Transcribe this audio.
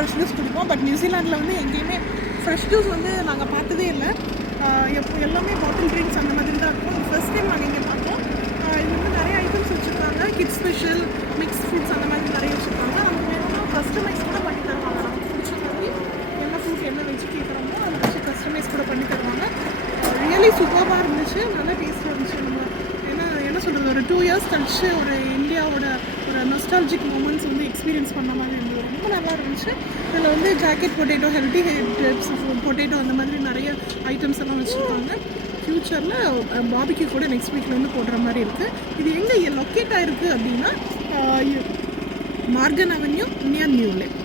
Fresh juice குடிப்போம். But நியூசிலாண்டில் வந்து எங்கேயுமே ஃப்ரெஷ் ஜூஸ் வந்து நாங்கள் பார்த்ததே இல்லை. எல்லாமே பாட்டில் ட்ரிங்க்ஸ் அந்த மாதிரி தான் இருக்கும். ஃபர்ஸ்ட் டைம் நாங்கள் இங்கே பார்த்தோம். இது வந்து நிறைய ஐட்டம்ஸ் வச்சுருக்காங்க. கிட்ஸ் ஸ்பெஷல், மிக்ஸ் ஃப்ரூட்ஸ் அந்த மாதிரி நிறைய வச்சுருக்காங்க. நமக்கு வேணும்னா கஸ்டமைஸ் கூட பண்ணி தருவாங்க. நமக்கு பிடிச்ச மாதிரி என்ன ஃப்ரூட் என்ன வெஜ் கேட்குறோமோ அதை வச்சு கஸ்டமைஸ் கூட பண்ணி தருவாங்க. ரியலி சூப்பராக இருந்துச்சு. நல்லா டேஸ்ட்டாக இருந்துச்சு. நம்ம என்ன சொல்கிறது, ஒரு 2 இயர்ஸ் கழிச்சு ஒரு இந்தியாவோட ஒரு நொஸ்டாலஜிக் மூமெண்ட்ஸ் வந்து எக்ஸ்பீரியன்ஸ் பண்ண மாதிரி இருந்தது. ரொம்ப நல்லா இருந்துச்சு. இதில் வந்து jacket potato, healthy tips, potato அந்த மாதிரி நிறைய ஐட்டம்ஸ் எல்லாம் வச்சுருக்காங்க. ஃப்யூச்சரில் பாபிக்கு கூட நெக்ஸ்ட் வீக்லேருந்து போடுற மாதிரி இருக்குது. இது எங்கே லொக்கேட் ஆகிருக்கு அப்படின்னா Morgan avenue near new lakh.